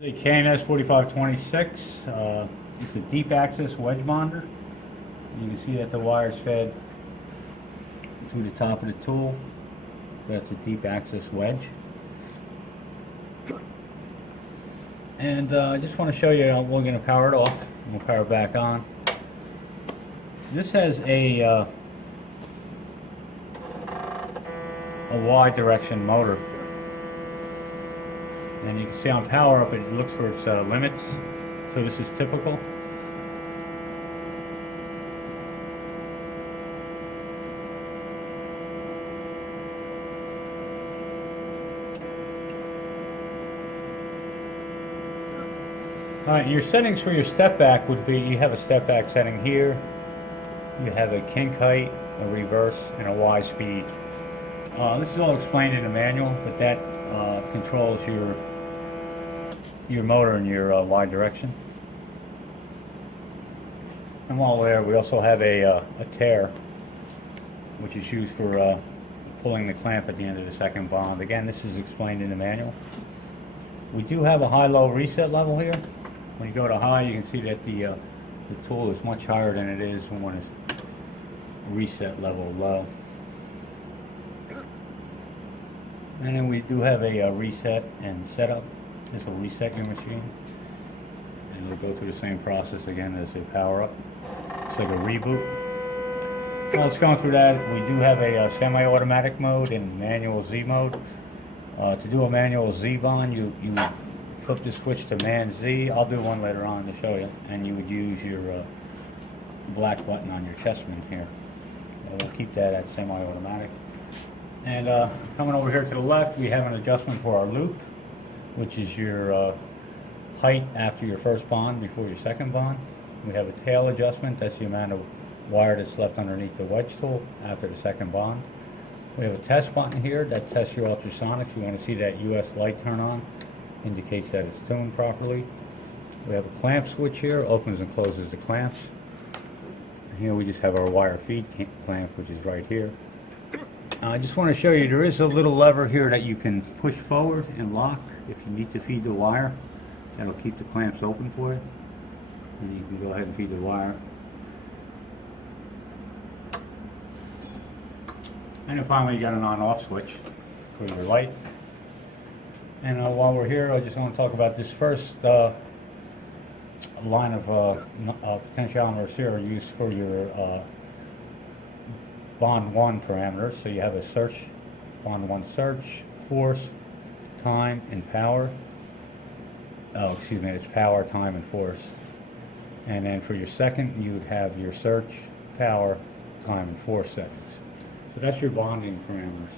The KNS 4526, it's a deep access wedge bonder. You can see that the wire's fed through the top of the tool. That's a deep access wedge. And I just want to show you, we're going to power it off. We'll power it back on. This has a Y direction motor. And you can see on power up, it looks for its limits. So this is typical. Alright, your settings for your step back would be, you have a step back setting here. You have a kink height, a reverse, and a Y speed. This is all explained in the manual, but that controls your motor in your Y direction. And while we're there, we also have a tear, which is used for pulling the clamp at the end of the second bond. Again, this is explained in the manual. We do have a high-low reset level here. When you go to high, you can see that the tool is much higher than it is when it's reset level low. And then we do have a reset and setup. This will reset your machine, and we'll go through the same process again as a power up. It's like a reboot. Well, it's going through that. We do have a semi-automatic mode and manual Z mode. To do a manual Z bond, you flip the switch to man Z. I'll do one later on to show you, and you would use your black button on your chessman here. So we'll keep that at semi-automatic. And coming over here to the left, we have an adjustment for our loop, which is your height after your first bond before your second bond. We have a tail adjustment. That's the amount of wire that's left underneath the wedge tool after the second bond. We have a test button here that tests your ultrasonics. You want to see that US light turn on, indicates that it's tuned properly. We have a clamp switch here, opens and closes the clamps. And here we just have our wire feed clamp, which is right here. I just want to show you, there is a little lever here that you can push forward and lock if you need to feed the wire. That'll keep the clamps open for you. And you can go ahead and feed the wire. And then finally you got an on-off switch for your light. And while we're here, I just want to talk about this first line of potentiometers here are used for your bond 1 parameters. So you have a search, bond 1 search, force, time, and power. Oh, excuse me, it's power, time, and force. And then for your second, you would have your search, power, time, and force settings. So that's your bonding parameters.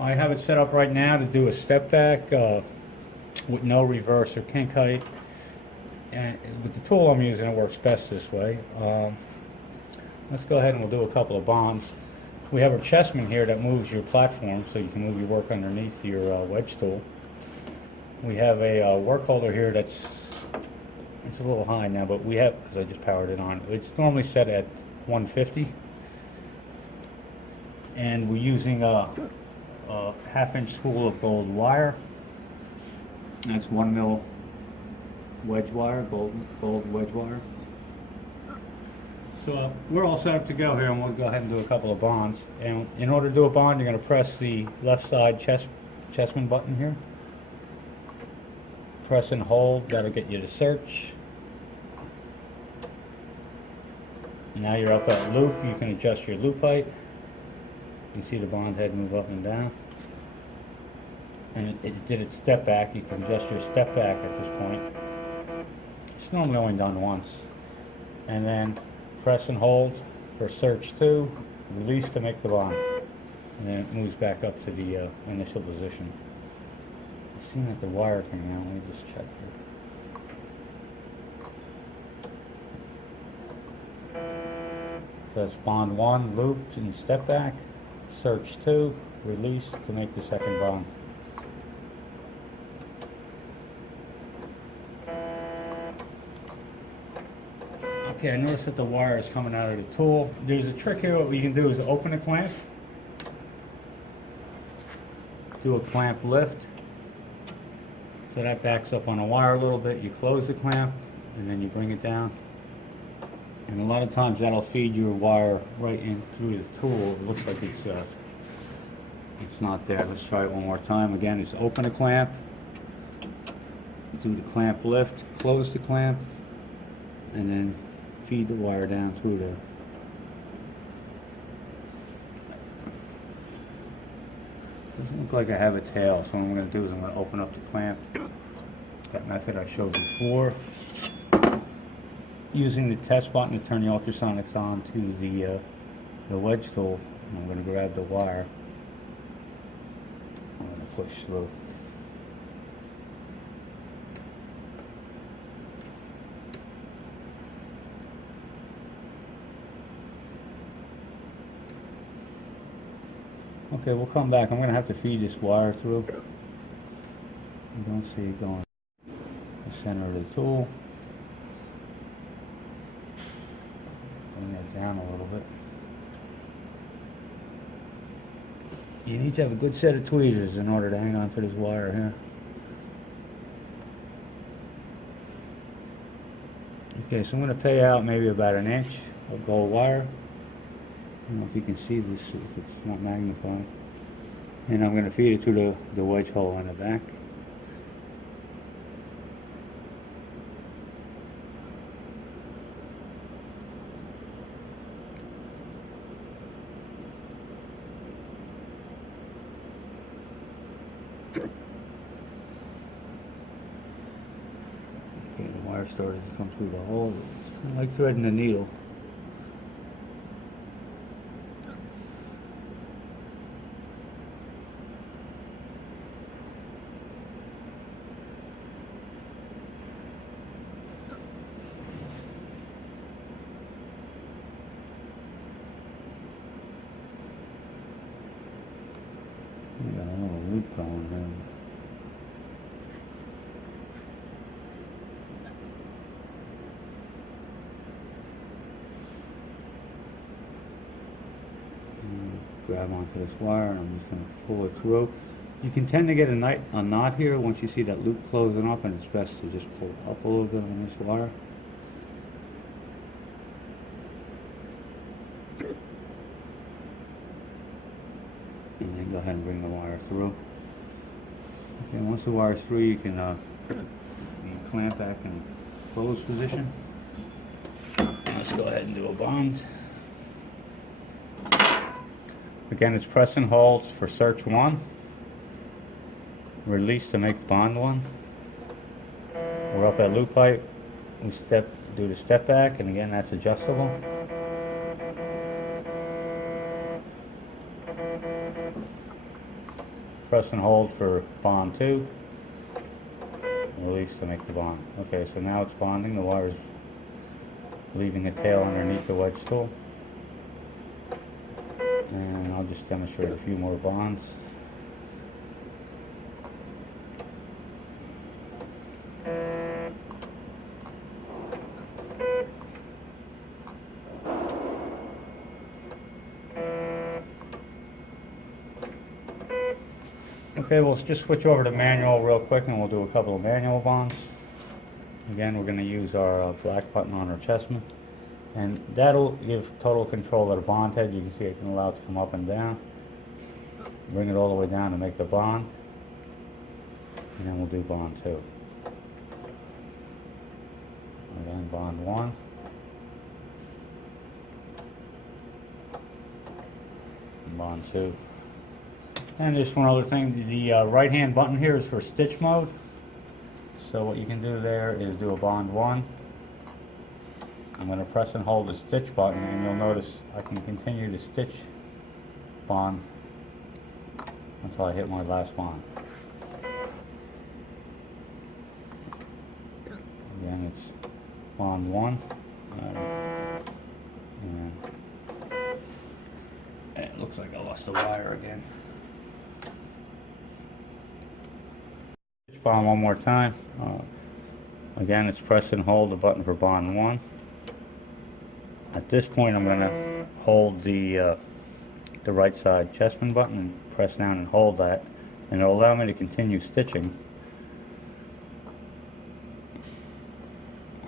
I have it set up right now to do a step back with no reverse or kink height. And with the tool I'm using, it works best this way. Let's go ahead and we'll do a couple of bonds. We have a chessman here that moves your platform so you can move your work underneath your wedge tool. We have a work holder here it's a little high now, but we have, because I just powered it on, it's normally set at 150. And we're using a half-inch spool of gold wire. That's 1 mil wedge wire, gold wedge wire. So we're all set up to go here, and we'll go ahead and do a couple of bonds. And in order to do a bond, you're going to press the left side chessman button here. Press and hold, that'll get you to search. Now you're up at loop, you can adjust your loop height. You can see the bond head move up and down. And it did its step back. You can adjust your step back at this point. It's normally only done once. And then press and hold for search 2, release to make the bond. And then it moves back up to the initial position. I've seen that the wire coming out. Let me just check here. So that's bond 1, looped and step back. Search 2, release to make the second bond. Okay, I noticed that the wire is coming out of the tool. There's a trick here. What we can do is open the clamp, do a clamp lift, So that backs up on a wire a little bit. You close the clamp and then you bring it down. And a lot of times that'll feed your wire right in through the tool. It looks like it's not there. Let's try it one more time. Again, it's open the clamp, do the clamp lift, close the clamp, and then feed the wire down through there. Doesn't look like I have a tail, so what I'm going to do is I'm going to open up the clamp. That method I showed before. Using the test button to turn the ultrasonics on to the wedge tool. And I'm going to grab the wire. I'm going to push through. Okay, we'll come back. I'm going to have to feed this wire through. You don't see it going the center of the tool. Bring that down a little bit. You need to have a good set of tweezers in order to hang on to this wire here. Okay, so I'm going to pay out maybe about 1 inch of gold wire. I don't know if you can see this, if it's not magnified. And I'm going to feed it through the wedge hole in the back. Okay, the wire started to come through the hole. It's kind of like threading a needle. We got a little loop going here. Grab onto this wire and I'm just going to pull it through. You can tend to get a knot here once you see that loop closing up, and it's best to just pull up a little bit on this wire. And then go ahead and bring the wire through. Okay, once the wire's through, you can clamp back in closed position. Let's go ahead and do a bond. Again, it's press and hold for search 1. Release to make bond 1. We're up at loop height. We do the step back, and again, that's adjustable. Press and hold for bond 2. Release to make the bond. Okay, so now it's bonding. The wire's leaving a tail underneath the wedge tool. And I'll just demonstrate a few more bonds. Okay, we'll just switch over to manual real quick and we'll do a couple of manual bonds. Again, we're going to use our black button on our chessman. And that'll give total control of the bond head. You can see it can allow it to come up and down. Bring it all the way down to make the bond. And then we'll do bond 2. Again, bond 1. And bond 2. And just one other thing, the right hand button here is for stitch mode. So what you can do there is do a bond 1. I'm going to press and hold the stitch button, and you'll notice I can continue to stitch bond until I hit my last bond. Again, it's bond 1. And it looks like I lost the wire again. Stitch bond one more time. Again, it's press and hold the button for bond 1. At this point, I'm going to hold the right side chessman button and press down and hold that, and it'll allow me to continue stitching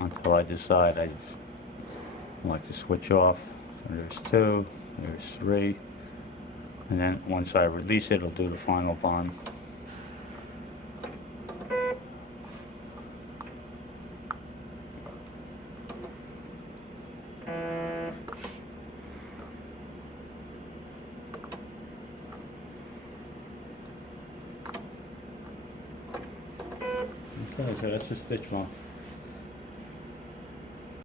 until I decide I like to switch off. So there's 2, there's 3, and then once I release it, it'll do the final bond. Okay, so that's the stitch mark.